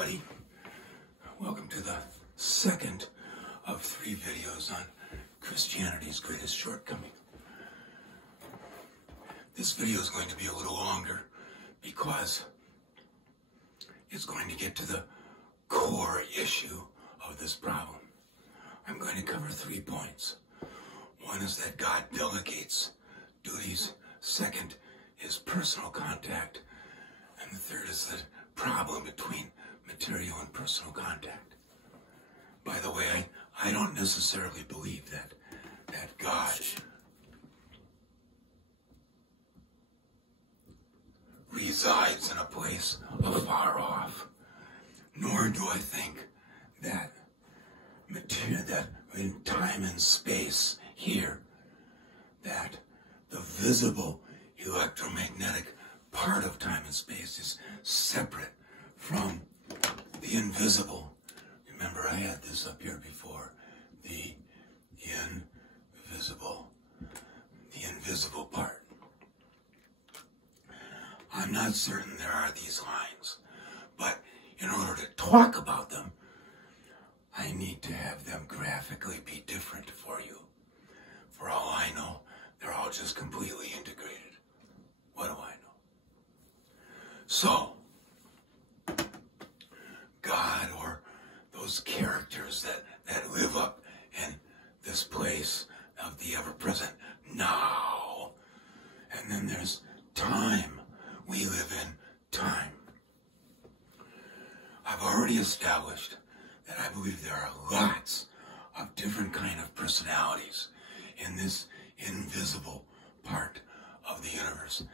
everybody. Welcome to the second of 3 videos on Christianity's greatest shortcoming. This video is going to be a little longer because it's going to get to the core issue of this problem. I'm going to cover 3 points. One is that God delegates duties. Second is personal contact. And the third is the problem between material and personal contact. By the way, I don't necessarily believe that God resides in a place afar off, nor do I think that in time and space here, that the visible electromagnetic part of time and space is separate from the invisible. Remember, I had this up here before. The invisible part. I'm not certain there are these lines, but in order to talk about them, I need to have them graphically be different for you. For all I know, they're all just completely integrated. What do I know? So, God, or those characters that live up in this place of the ever-present now. And then there's time. We live in time. I've already established that I believe there are lots of different kind of personalities in this invisible part of the universe.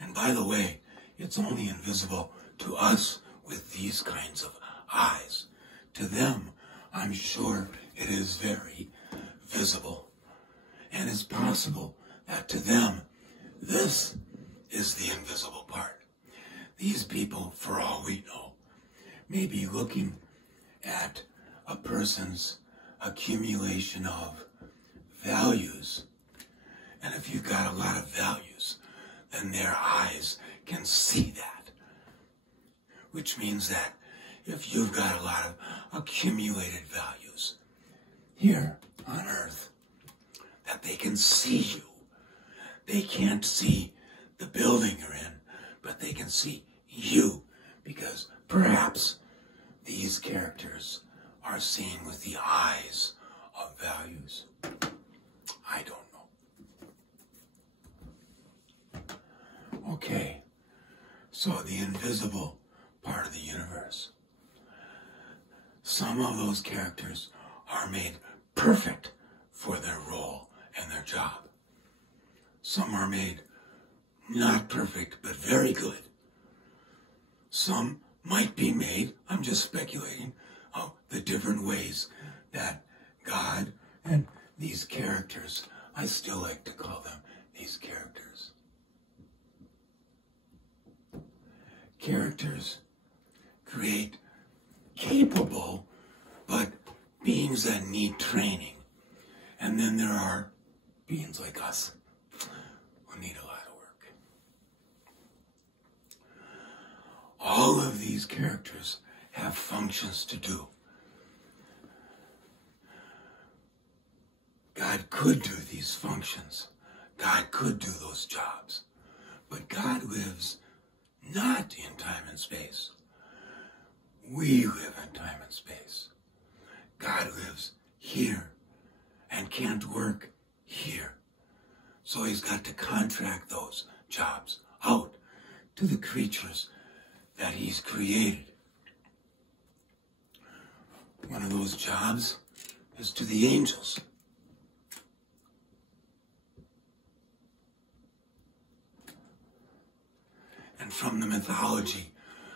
And by the way, it's only invisible to us with these kinds of eyes. To them, I'm sure it is very visible. And it's possible that to them, this is the invisible part. These people, for all we know, may be looking at a person's accumulation of values. And if you've got a lot of values, then their eyes can see that. Which means that if you've got a lot of accumulated values here on Earth, that they can see you. They can't see the building you're in, but they can see you, because perhaps these characters are seen with the eyes of values. I don't know. Okay, so the invisible part of the universe. Some of those characters are made perfect for their role and their job. Some are made not perfect, but very good. Some might be made, I'm just speculating, of the different ways that God and these characters, I still like to call them these characters. Characters create capable, but beings that need training. And then there are beings like us who need a lot of work. All of these characters have functions to do. God could do these functions. God could do those jobs. But God lives not in time and space. We live in time and space. God lives here and can't work here. So he's got to contract those jobs out to the creatures that he's created. One of those jobs is to the angels. And from the mythology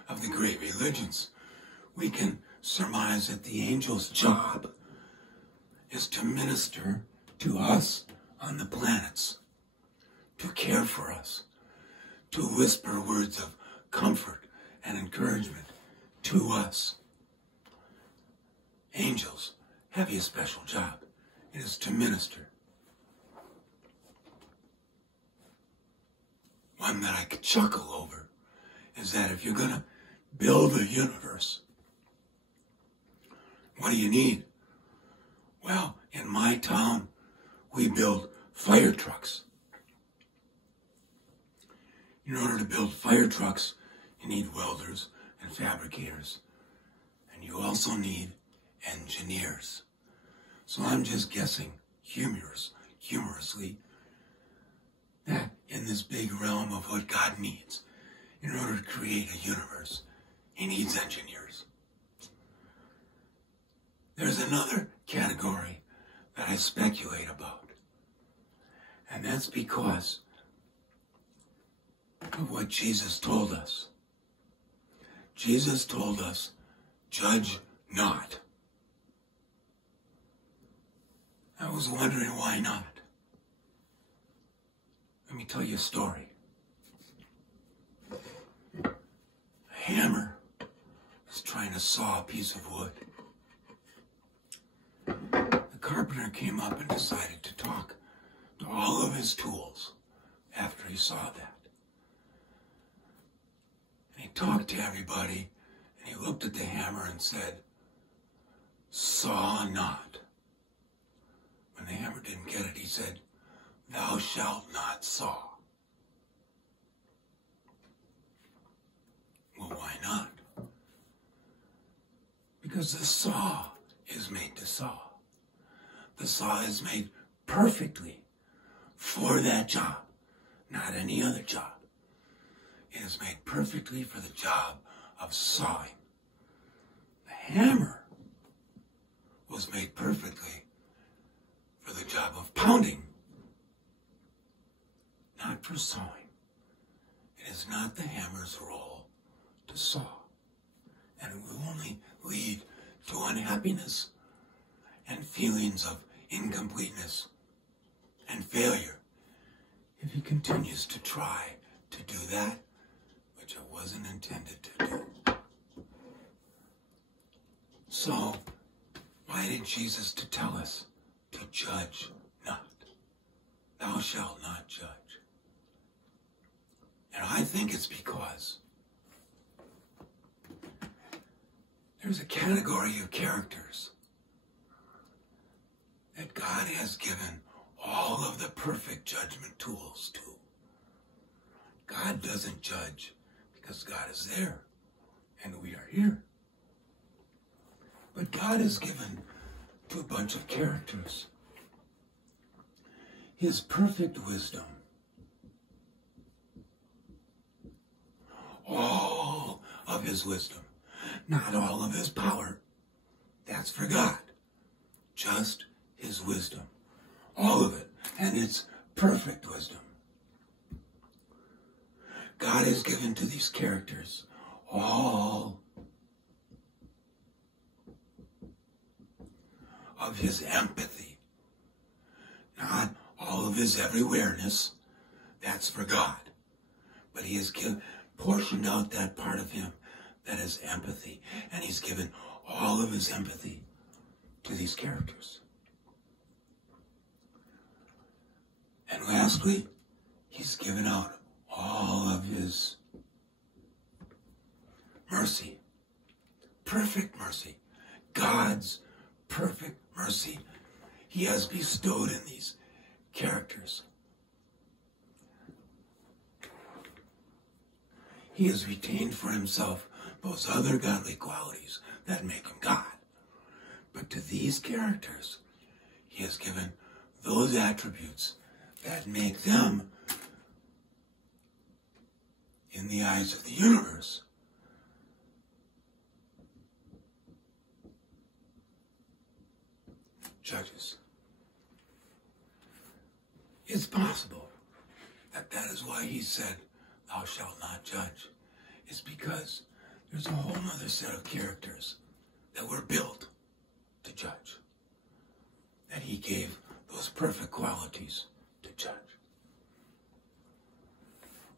of the great religions, we can surmise that the angel's job is to minister to us on the planets, to care for us, to whisper words of comfort and encouragement to us. Angels have a special job. It is to minister. One that I could chuckle over is that if you're going to build a universe, What do you need? Well, in my town, we build fire trucks. In order to build fire trucks, you need welders and fabricators. And you also need engineers. So I'm just guessing humorously, that in this big realm of what God needs, in order to create a universe, he needs engineers. There's another category that I speculate about. And that's because of what Jesus told us. Jesus told us, judge not. I was wondering why not. Let me tell you a story. A hammer was trying to saw a piece of wood. The carpenter came up and decided to talk to all of his tools after he saw that. And he talked to everybody, and he looked at the hammer and said, saw not. When the hammer didn't get it, he said, thou shalt not saw. Well, why not? Because the saw is made to saw. The saw is made perfectly for that job, not any other job. It is made perfectly for the job of sawing. The hammer was made perfectly for the job of pounding, not for sawing. It is not the hammer's role to saw, and it will only lead to unhappiness and feelings of incompleteness and failure if he continues to try to do that which it wasn't intended to do. So, why did Jesus to tell us to judge not? Thou shalt not judge. And I think it's because there's a category of characters that God has given all of the perfect judgment tools to. God doesn't judge because God is there and we are here. But God has given to a bunch of characters his perfect wisdom. All of his wisdom. Not all of his power. That's for God. Just his wisdom. All of it. And it's perfect wisdom. God has given to these characters all of his empathy. Not all of his everywhereness. That's for God. But he has portioned out that part of him that is empathy. And he's given all of his empathy to these characters. And lastly, he's given out all of his mercy. Perfect mercy. God's perfect mercy. He has bestowed in these characters. He has retained for himself those other godly qualities that make him God. But to these characters, he has given those attributes that make them, in the eyes of the universe, judges. It's possible that that is why he said, thou shalt not judge. It's because there's a whole other set of characters that were built to judge. That he gave those perfect qualities to judge.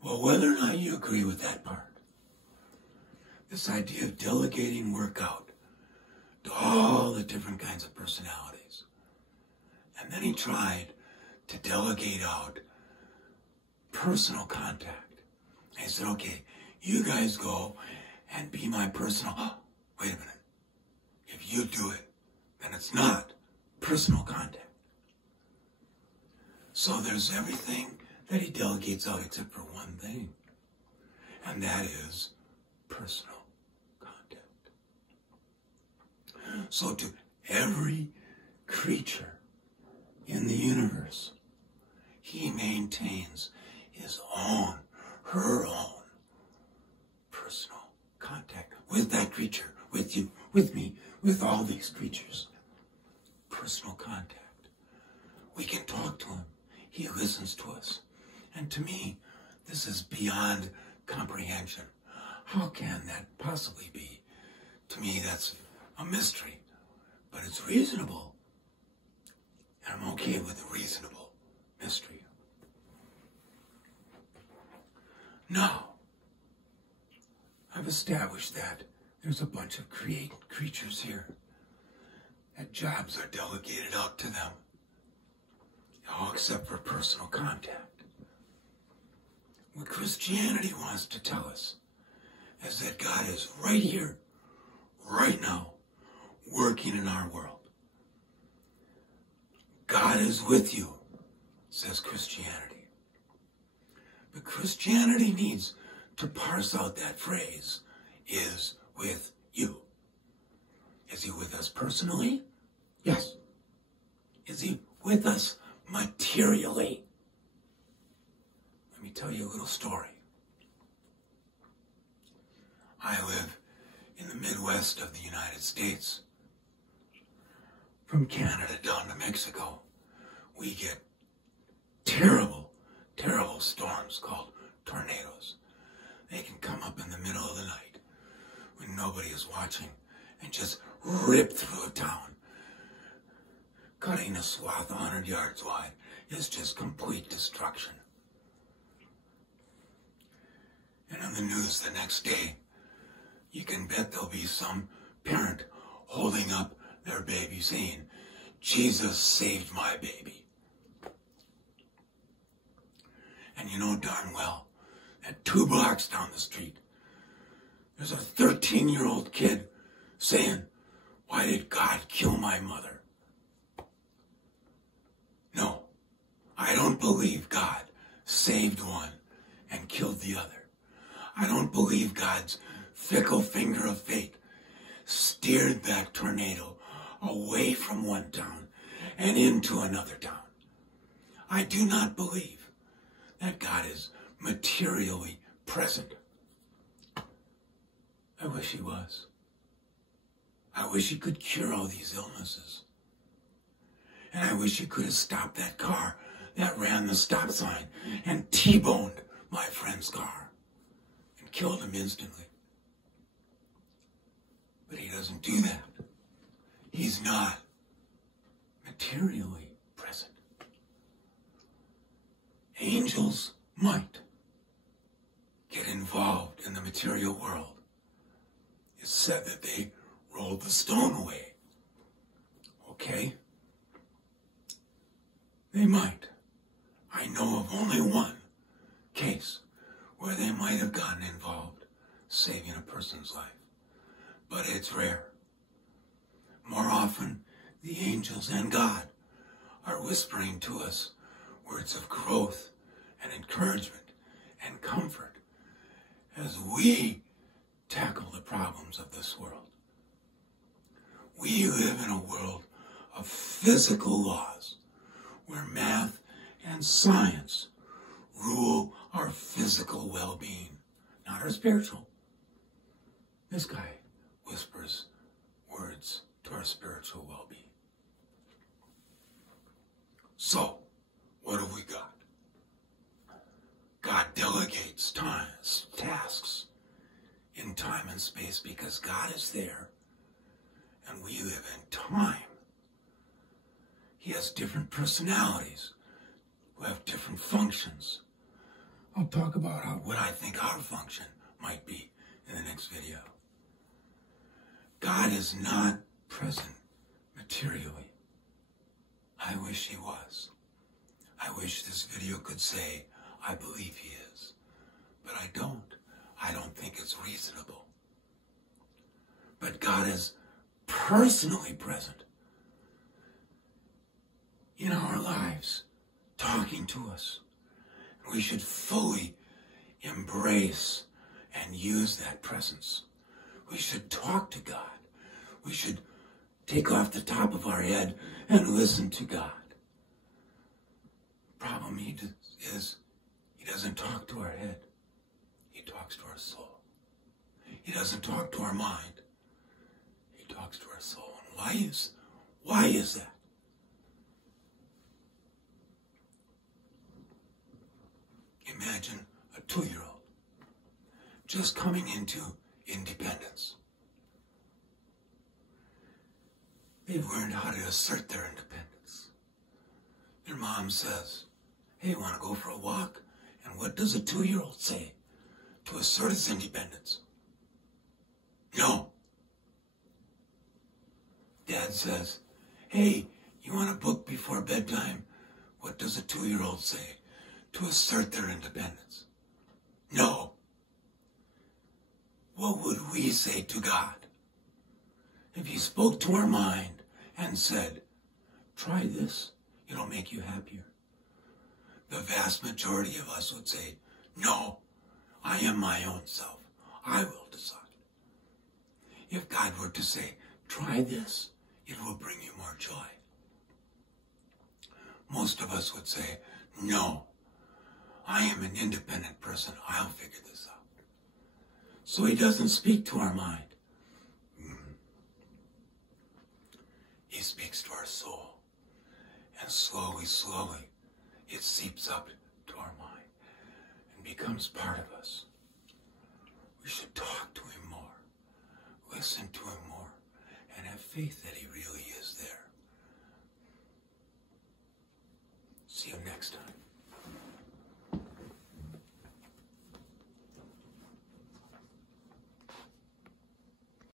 Well, whether or not you agree with that part, this idea of delegating work out to all the different kinds of personalities. And then he tried to delegate out personal contact. And he said, okay, you guys go and be my personal, wait a minute. If you do it, then it's not personal contact. So there's everything that he delegates out except for one thing, and that is personal contact. So to every creature in the universe, he maintains his own, her own personal contact with that creature, with you, with me, with all these creatures. Personal contact. We can talk to him. He listens to us. And to me, this is beyond comprehension. How can that possibly be? To me, that's a mystery. But it's reasonable. And I'm okay with a reasonable mystery. Now, I've established that there's a bunch of creatures here, that jobs are delegated out to them, all except for personal contact. What Christianity wants to tell us is that God is right here, right now, working in our world. God is with you, says Christianity. But Christianity needs to parse out that phrase, is with you. Is he with us personally? Yes. Is he with us materially? Let me tell you a little story. I live in the Midwest of the United States. From Canada down to Mexico, we get terrible, terrible storms called tornadoes. They can come up in the middle of the night when nobody is watching and just rip through a town. Cutting a swath 100 yards wide is just complete destruction. And on the news the next day, you can bet there'll be some parent holding up their baby saying, Jesus saved my baby. And you know darn well that 2 blocks down the street, there's a 13-year-old kid saying, why did God kill my mother? No, I don't believe God saved one and killed the other. I don't believe God's fickle finger of fate steered that tornado away from one town and into another town. I do not believe that God is materially present. I wish he was. I wish he could cure all these illnesses. And I wish he could have stopped that car that ran the stop sign and T-boned my friend's car and killed him instantly. But he doesn't do that. He's not materially present. Angels might get involved in the material world. It's said that they rolled the stone away. Okay? They might. I know of only one case where they might have gotten involved saving a person's life. But it's rare. More often, the angels and God are whispering to us words of growth and encouragement and comfort as we tackle the problems of this world. We live in a world of physical laws where math and science rule our physical well-being, not our spiritual. This guy whispers words to our spiritual well-being. So, what have we got? God delegates tasks in time and space because God is there and we live in time. He has different personalities who have different functions. I'll talk about what I think our function might be in the next video. God is not present materially. I wish he was. I wish this video could say, I believe he is. But I don't. I don't think it's reasonable. But God is personally present talking to us. We should fully embrace and use that presence. We should talk to God. We should take off the top of our head and listen to God. Problem is, he doesn't talk to our head. He talks to our soul. He doesn't talk to our mind. He talks to our soul. And why is that? Imagine a 2-year-old just coming into independence. They've learned how to assert their independence. Their mom says, hey, want to go for a walk? And what does a 2-year-old say to assert his independence? No. Dad says, hey, you want a book before bedtime? What does a 2-year-old say to assert their independence? No. What would we say to God if he spoke to our mind and said, try this, it'll make you happier? The vast majority of us would say, no, I am my own self. I will decide. If God were to say, try this, it will bring you more joy. Most of us would say, no, I am an independent person. I'll figure this out. So he doesn't speak to our mind. He speaks to our soul. And slowly, slowly, it seeps up to our mind and becomes part of us. We should talk to him more, listen to him more, and have faith that he really is there. See you next time.